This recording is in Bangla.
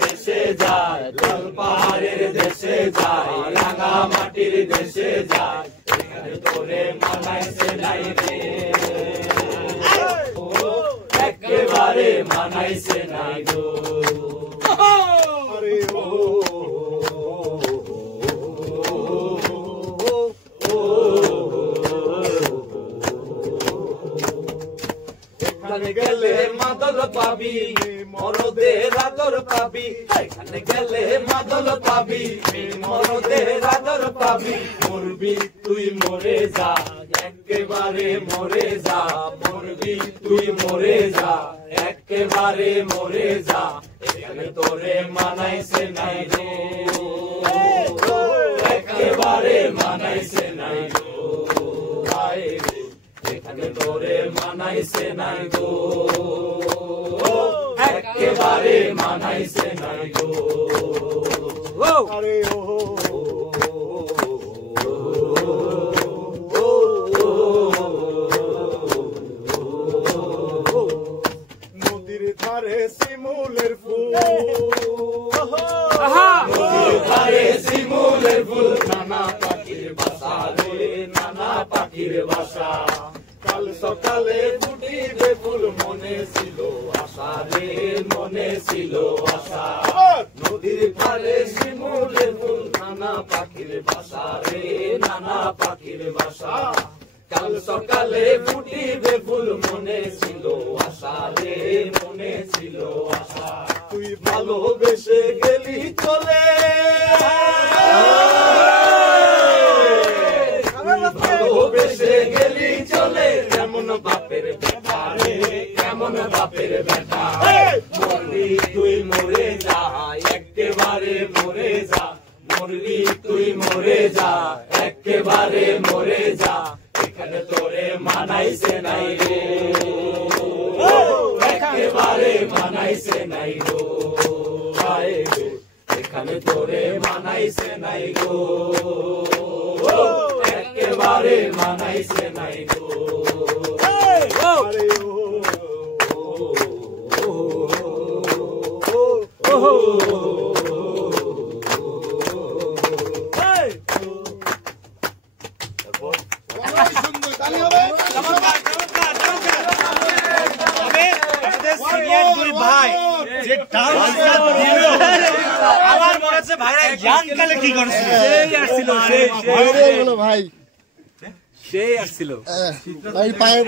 দেশে যায় জল পাহাড়ের দেশে যায় রাঙা মাটির দেশে যায় এখানে তোরে মানাইছে নাই রে একেবারে মানাইছে নাই গো এখানে গেলে মাদল পাবি মরদের আদর পাবি এখানে গেলে মাদল পাবি মরদের আদর পাবি মরবি তুই মরে যা একেবারে মরে যা মরবি তুই মরে যা একেবারে মরে যা এখানে তোরে মানাইছে নাই রে একেবারে মানাইছে নাই গো এখানে তোরে মানাইছে নাই গো একেবারে মানাইছে নাই গো আরে ও নদীর ধারে শিমুলের ফুল নদীর ধারে শিমুলের ফুল নানা পাখির বাসা রে নানা পাখির বাসা কাল সকালে ফুটিবে ফুল মনে ছিল আশা রে মনে ছিল আশা নদীর ধারে শিমুলের ফুল নানা পাখির বাসা রে নানা পাখির বাসা কাল সকালে ফুটিবে ফুল মনে ছিল আশা রে মনে ছিল আশা তুই ভালোবেসে গেলি চলে ভালোবেসে গেলি চলে কেমন বাপের বেটা রে কেমন বাপের বেটা মরলি তুই মরে যা একেবারে মরে যা মরলি তুই মরে যা একেবারে মরে যা এখানে তোরে মানাইছে নাই রে একেবারে মানাইছে নাই গো এখানে তোরে মানাইছে নাই গো একেবারে মানাইছে নাই গো আমার মনে হচ্ছে ভাইরা ইয়াং কালে কি করছে সেই আসছিল সেই আসছিল ভাই